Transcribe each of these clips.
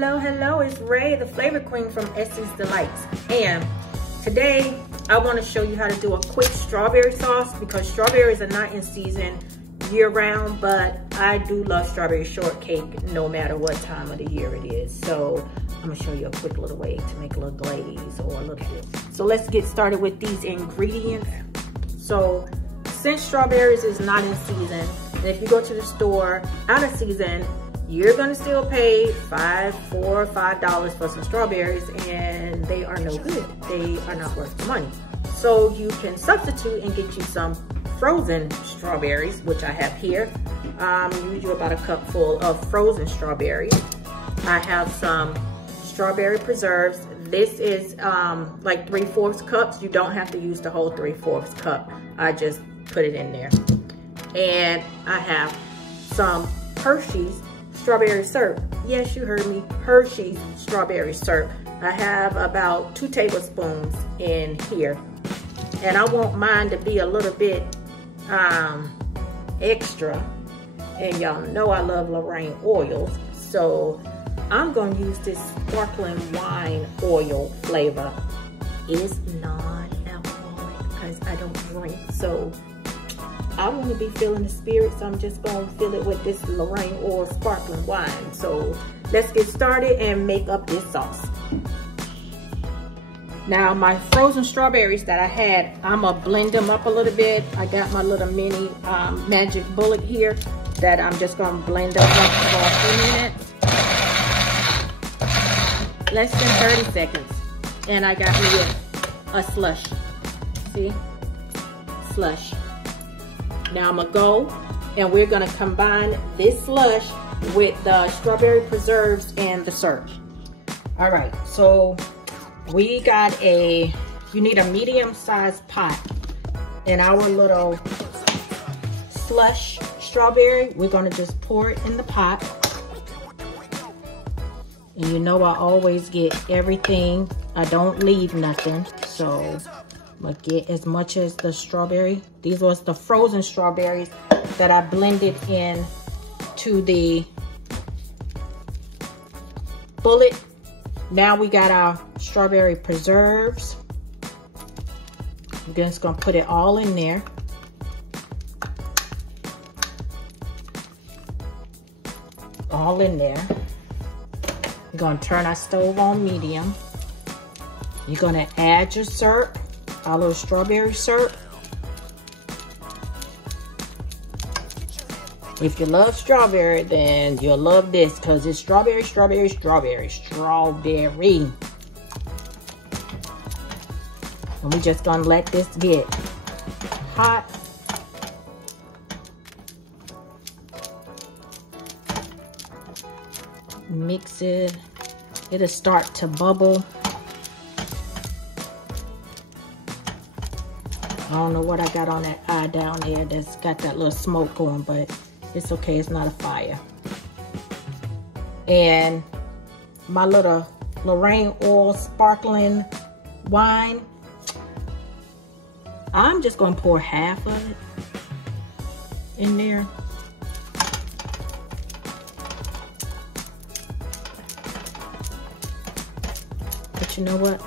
Hello, it's Ray, the flavor queen from Essie's Delights. And today I want to show you how to do a quick strawberry sauce because strawberries are not in season year round, but I do love strawberry shortcake no matter what time of the year it is. So I'm gonna show you a quick little way to make a little glaze or a little bit. So let's get started with these ingredients. So since strawberries is not in season, and if you go to the store out of season, you're gonna still pay $4 or $5 for some strawberries, and they are no good. They are not worth the money. So you can substitute and get you some frozen strawberries, which I have here. Use you about a cup full of frozen strawberries. I have some strawberry preserves. This is like 3/4 cups. You don't have to use the whole 3/4 cup. I just put it in there. And I have some Hershey's strawberry syrup. Yes, you heard me, Hershey's strawberry syrup. I have about 2 tablespoons in here. And I want mine to be a little bit extra. And y'all know I love Lorraine oils. So I'm gonna use this sparkling wine oil flavor. It's non-alcoholic because I don't drink. So I want to be feeling the spirit, so I'm just going to fill it with this Lorraine oil sparkling wine. So let's get started and make up this sauce. Now my frozen strawberries that I had, I'm going to blend them up a little bit. I got my little mini magic bullet here that I'm just going to blend them up for a few minutes. Less than 30 seconds. And I got me a slush. See? Slush. Now I'm gonna go and we're gonna combine this slush with the strawberry preserves and the syrup. All right, so we got you need a medium-sized pot. And our little slush strawberry, we're gonna just pour it in the pot. And you know I always get everything. I don't leave nothing, so I'm gonna get as much as the strawberry. These was the frozen strawberries that I blended in to the bullet. Now we got our strawberry preserves. I'm just gonna put it all in there. All in there. We're gonna turn our stove on medium. You're gonna add your syrup, our little strawberry syrup. If you love strawberry, then you'll love this because it's strawberry, strawberry, strawberry, strawberry. And we're just gonna let this get hot. Mix it. It'll start to bubble. I don't know what I got on that eye down there that's got that little smoke going, but it's okay, it's not a fire. And my little Lorraine oil sparkling wine, I'm just gonna pour half of it in there. But you know what?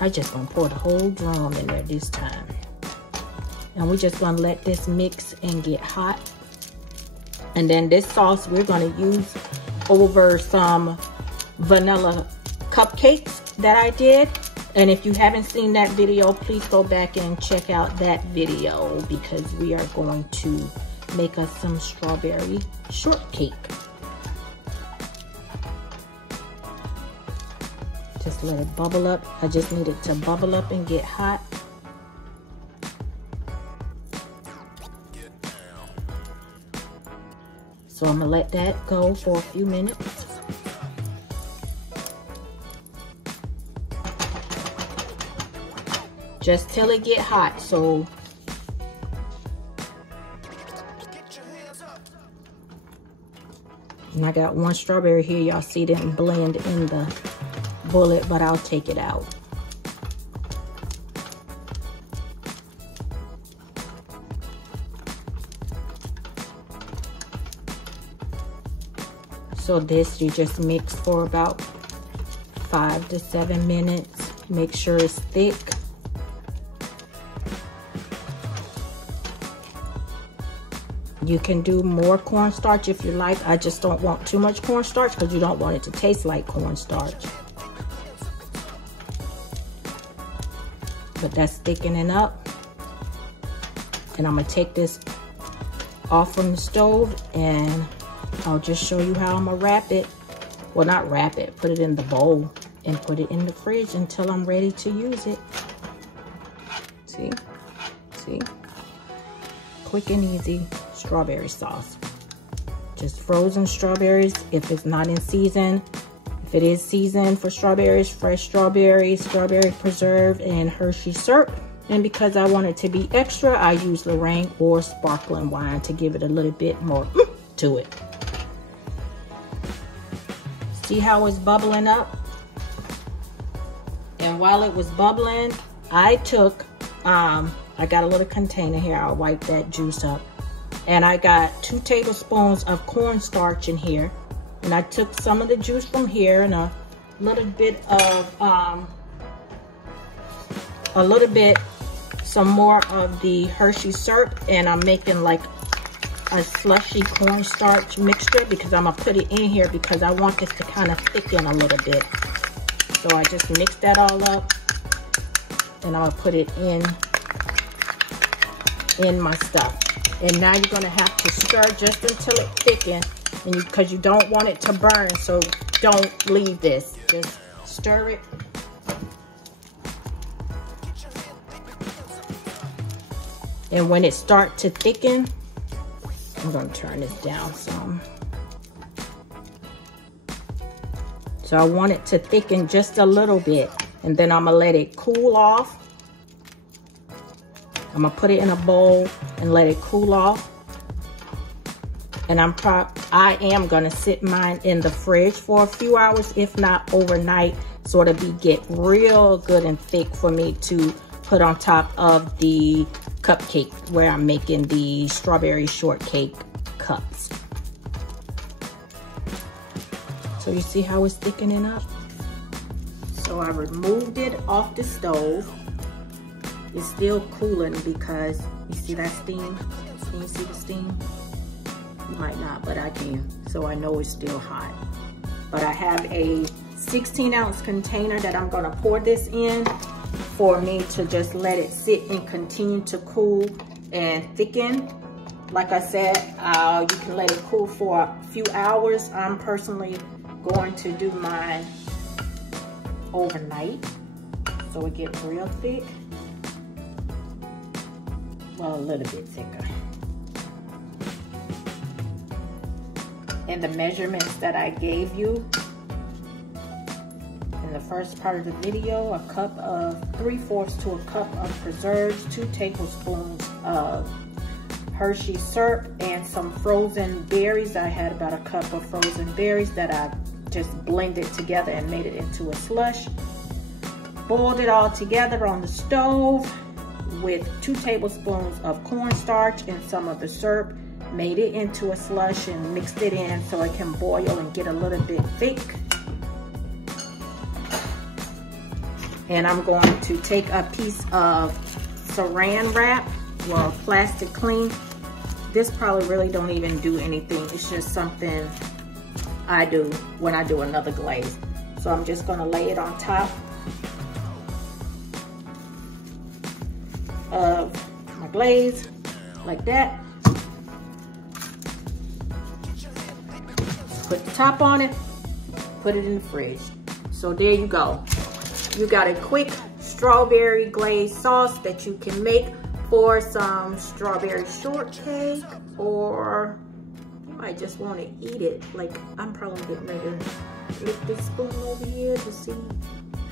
I just gonna pour the whole drum in there this time. And we're just gonna let this mix and get hot. And then this sauce we're gonna use over some vanilla cupcakes that I did. And if you haven't seen that video, please go back and check out that video because we are going to make us some strawberry shortcake. Just let it bubble up. I just need it to bubble up and get hot. So I'm gonna let that go for a few minutes. Just till it get hot. So and I got one strawberry here. Y'all see it didn't blend in the bullet, but I'll take it out. So this you just mix for about 5 to 7 minutes. Make sure it's thick. You can do more cornstarch if you like. I just don't want too much cornstarch because you don't want it to taste like cornstarch. But that's thickening up. And I'm gonna take this off from the stove and I'll just show you how I'm gonna wrap it. Well, not wrap it, put it in the bowl and put it in the fridge until I'm ready to use it. See? See? Quick and easy strawberry sauce. Just frozen strawberries if it's not in season. If it is seasoned for strawberries, fresh strawberries, strawberry preserved, and Hershey syrup. And because I want it to be extra, I use Lorraine or sparkling wine to give it a little bit more to it. See how it's bubbling up? And while it was bubbling, I took, I got a little container here. I'll wipe that juice up. And I got 2 tablespoons of cornstarch in here. And I took some of the juice from here and a little bit of, some more of the Hershey syrup. And I'm making like a slushy cornstarch mixture because I'm gonna put it in here because I want this to kind of thicken a little bit. So I just mix that all up and I'm gonna put it in my stuff. And now you're gonna have to stir just until it thickens, and because you don't want it to burn, so don't leave this. Just stir it. And when it starts to thicken, I'm gonna turn this down some. So I want it to thicken just a little bit, and then I'm gonna let it cool off. I'm gonna put it in a bowl and let it cool off. And I am gonna sit mine in the fridge for a few hours, if not overnight, so it'll get real good and thick for me to put on top of the cupcake where I'm making the strawberry shortcake cups. So you see how it's thickening up? So I removed it off the stove. It's still cooling because you see that steam? Can you see the steam? You might not, but I can. So I know it's still hot. But I have a 16-ounce container that I'm gonna pour this in for me to just let it sit and continue to cool and thicken. Like I said, you can let it cool for a few hours. I'm personally going to do mine overnight so it gets real thick. Well, a little bit thicker. And the measurements that I gave you in the first part of the video, a cup of 3/4 to a cup of preserves, 2 tablespoons of Hershey syrup, and some frozen berries. I had about a cup of frozen berries that I just blended together and made it into a slush. Boiled it all together on the stove with 2 tablespoons of cornstarch and some of the syrup. Made it into a slush and mixed it in so it can boil and get a little bit thick. And I'm going to take a piece of saran wrap, well, plastic cling. This probably really don't even do anything. It's just something I do when I do another glaze. So I'm just gonna lay it on top of my glaze like that. Put the top on it, put it in the fridge. So there you go. You got a quick strawberry glaze sauce that you can make for some strawberry shortcake, or you might just want to eat it. Like, I'm probably getting ready to lift this spoon over here to see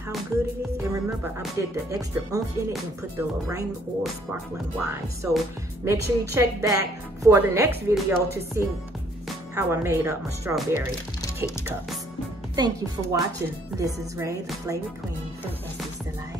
how good it is. And remember, I did the extra oomph in it and put the Lorraine or sparkling wine. So make sure you check back for the next video to see how I made up my strawberry cake cups. Thank you for watching. This is Ray, the Flavor Queen from Essence Delight.